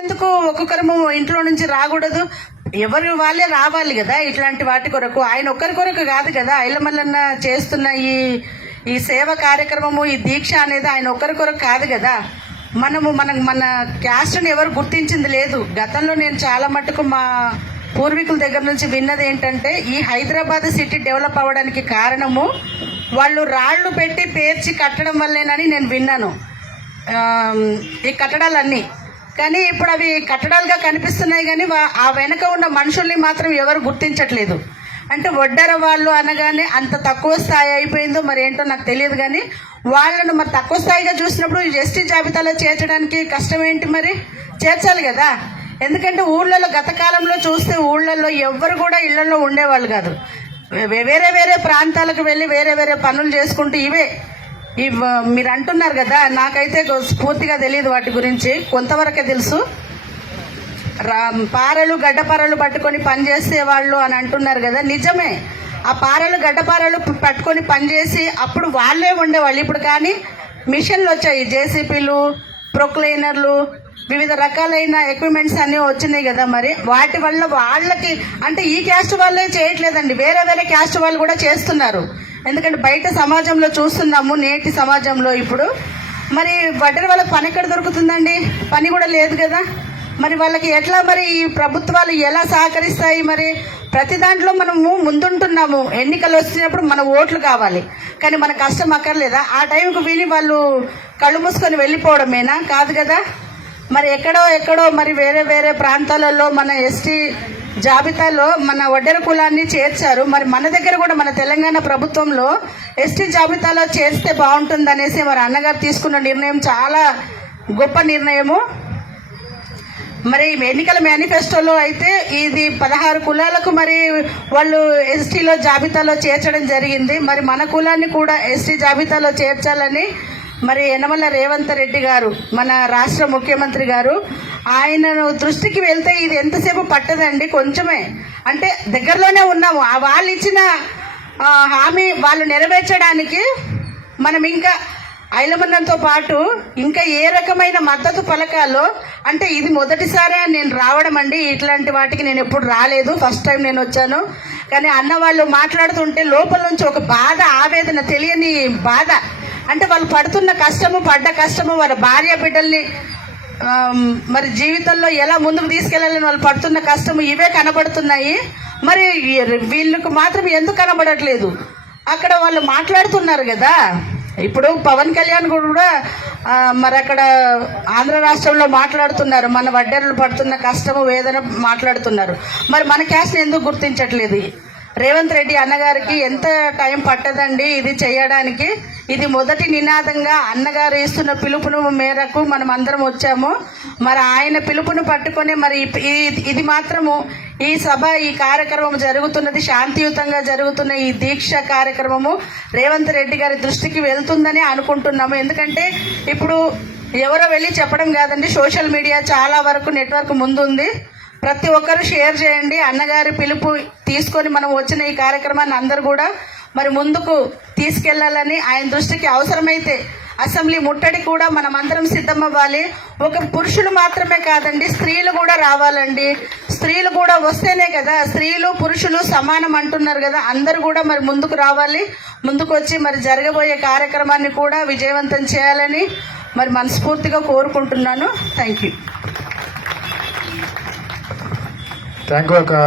ఎందుకు ఒక్కొక్కరము ఇంట్లో నుంచి రాకూడదు? ఎవరు వాళ్ళే రావాలి కదా ఇట్లాంటి వాటి కొరకు. ఆయన ఒక్కరి కొరకు కాదు కదా ఐలమల్లన్న చేస్తున్న ఈ సేవ కార్యక్రమము, ఈ దీక్ష అనేది ఆయన ఒక్కరి కొరకు కాదు కదా. మన క్యాస్ట్ని ఎవరు గుర్తించింది లేదు. గతంలో నేను చాలా మటుకు మా పూర్వీకుల దగ్గర నుంచి విన్నది ఏంటంటే, ఈ హైదరాబాద్ సిటీ డెవలప్ అవ్వడానికి కారణము వాళ్ళు రాళ్లు పెట్టి పేర్చి కట్టడం వల్లేనని నేను విన్నాను, ఈ కట్టడాలన్నీ. కానీ ఇప్పుడు అవి కట్టడాలుగా కనిపిస్తున్నాయి, కానీ ఆ వెనక ఉన్న మనుషుల్ని మాత్రం ఎవరు గుర్తించట్లేదు. అంటే వడ్డర వాళ్ళు అనగానే అంత తక్కువ స్థాయి అయిపోయిందో మరి ఏంటో నాకు తెలియదు. కానీ వాళ్ళను మరి తక్కువ స్థాయిగా చూసినప్పుడు ఎస్టీ జాబితాలో చేర్చడానికి కష్టం ఏంటి? మరి చేర్చాలి కదా. ఎందుకంటే ఊళ్ళలో గత కాలంలో చూస్తే ఊళ్ళల్లో ఎవ్వరు కూడా ఇళ్లలో ఉండేవాళ్ళు కాదు. వేరే వేరే ప్రాంతాలకు వెళ్ళి వేరే వేరే పనులు చేసుకుంటూ మీరు అంటున్నారు కదా, నాకైతే పూర్తిగా తెలియదు వాటి గురించి, కొంతవరకే తెలుసు. పారలు గడ్డపారలు పట్టుకొని పనిచేసే వాళ్ళు అని అంటున్నారు కదా, నిజమే. ఆ పారలు గడ్డపారలు పట్టుకొని పనిచేసి అప్పుడు వాళ్ళే ఉండేవాళ్ళు. ఇప్పుడు కానీ మిషన్లు వచ్చాయి, జేసీపీలు, ప్రొక్లైనర్లు, వివిధ రకాలైన ఎక్విప్మెంట్స్ అన్నీ వచ్చినాయి కదా. మరి వాటి వల్ల వాళ్ళకి అంటే ఈ క్యాస్ట్ వాళ్ళే చేయట్లేదండి, వేరే వేరే క్యాస్ట్ వాళ్ళు కూడా చేస్తున్నారు. ఎందుకంటే బయట సమాజంలో చూస్తున్నాము, నేటి సమాజంలో ఇప్పుడు మరి వడ్డరి వాళ్ళకి పని ఎక్కడ దొరుకుతుందండి? పని కూడా లేదు కదా. మరి వాళ్ళకి ఎట్లా మరి ఈ ప్రభుత్వాలు ఎలా సహకరిస్తాయి? మరి ప్రతి దాంట్లో మనము ముందుంటున్నాము. ఎన్నికలు వచ్చినప్పుడు మన ఓట్లు కావాలి, కానీ మన కష్టం అక్కర్లేదా? ఆ టైంకు విని వాళ్ళు కళ్ళు మూసుకొని వెళ్ళిపోవడమేనా? కాదు కదా. మరి ఎక్కడో మరి వేరే వేరే ప్రాంతాలలో మన ఎస్టీ జాబితాలో మన వడ్డెర కులాన్ని చేర్చారు. మరి మన దగ్గర కూడా మన తెలంగాణ ప్రభుత్వంలో ఎస్టీ జాబితాలో చేర్స్తే బాగుంటుంది అనేసి మరి అన్నగారు తీసుకున్న నిర్ణయం చాలా గొప్ప నిర్ణయము. మరి ఎన్నికల మేనిఫెస్టోలో అయితే ఇది 16 కులాలకు మరి వాళ్ళు ఎస్టీలో జాబితాలో చేర్చడం జరిగింది. మరి మన కులాన్ని కూడా ఎస్టీ జాబితాలో చేర్చాలని మరి యనమల రేవంత్ రెడ్డి గారు, మన రాష్ట్ర ముఖ్యమంత్రి గారు, ఆయనను దృష్టికి వెళ్తే ఇది ఎంతసేపు పట్టదండి, కొంచెమే. అంటే దగ్గరలోనే ఉన్నాము. వాళ్ళు ఇచ్చిన హామీ వాళ్ళు నెరవేర్చడానికి మనం ఇంకా ఐలమన్నంతో పాటు ఇంకా ఏ రకమైన మద్దతు పలకాలో, అంటే ఇది మొదటిసారి నేను రావడం అండి. ఇట్లాంటి వాటికి నేను ఎప్పుడు రాలేదు, ఫస్ట్ టైం నేను వచ్చాను. కానీ అన్న వాళ్ళు మాట్లాడుతుంటే లోపల నుంచి ఒక బాధ, ఆవేదన, తెలియని బాధ. అంటే వాళ్ళు పడుతున్న కష్టము, పడ్డ కష్టము, వాళ్ళ భార్య బిడ్డల్ని మరి జీవితంలో ఎలా ముందుకు తీసుకెళ్లాలని వాళ్ళు పడుతున్న కష్టము ఇవే కనబడుతున్నాయి. మరి వీళ్ళకు మాత్రం ఎందుకు కనబడట్లేదు? అక్కడ వాళ్ళు మాట్లాడుతున్నారు కదా. ఇప్పుడు పవన్ కళ్యాణ్ కూడా మరి అక్కడ ఆంధ్ర రాష్ట్రంలో మాట్లాడుతున్నారు, మన వడ్డెరలు పడుతున్న కష్టము, వేదన మాట్లాడుతున్నారు. మరి మన క్యాస్ట్ని ఎందుకు గుర్తించట్లేదు? రేవంత్ రెడ్డి అన్నగారికి ఎంత టైం పట్టదండి ఇది చేయడానికి. ఇది మొదటి నినాదంగా అన్నగారు ఇస్తున్న పిలుపును మేరకు మనం అందరం వచ్చాము. మరి ఆయన పిలుపును పట్టుకొని మరి ఇది మాత్రము ఈ సభ, ఈ కార్యక్రమం జరుగుతున్నది శాంతియుతంగా జరుగుతున్న ఈ దీక్ష కార్యక్రమము రేవంత్ రెడ్డి గారి దృష్టికి వెళ్తుందని అనుకుంటున్నాము. ఎందుకంటే ఇప్పుడు ఎవరో వెళ్ళి చెప్పడం కాదండి, సోషల్ మీడియా చాలా వరకు నెట్వర్క్ ముందుంది. ప్రతి ఒక్కరు షేర్ చేయండి. అన్నగారి పిలుపు తీసుకొని మనం వచ్చిన ఈ కార్యక్రమాన్ని అందరూ కూడా మరి ముందుకు తీసుకెళ్లాలని, ఆయన దృష్టికి అవసరమైతే అసెంబ్లీ ముట్టడి కూడా మనం అందరం సిద్ధమవ్వాలి. ఒక పురుషులు మాత్రమే కాదండి, స్త్రీలు కూడా రావాలండి. స్త్రీలు కూడా వస్తేనే కదా, స్త్రీలు పురుషులు సమానం అంటున్నారు కదా, అందరూ కూడా మరి ముందుకు రావాలి. ముందుకు వచ్చి మరి జరగబోయే కార్యక్రమాన్ని కూడా విజయవంతం చేయాలని మరి మనస్ఫూర్తిగా కోరుకుంటున్నాను. Thank you.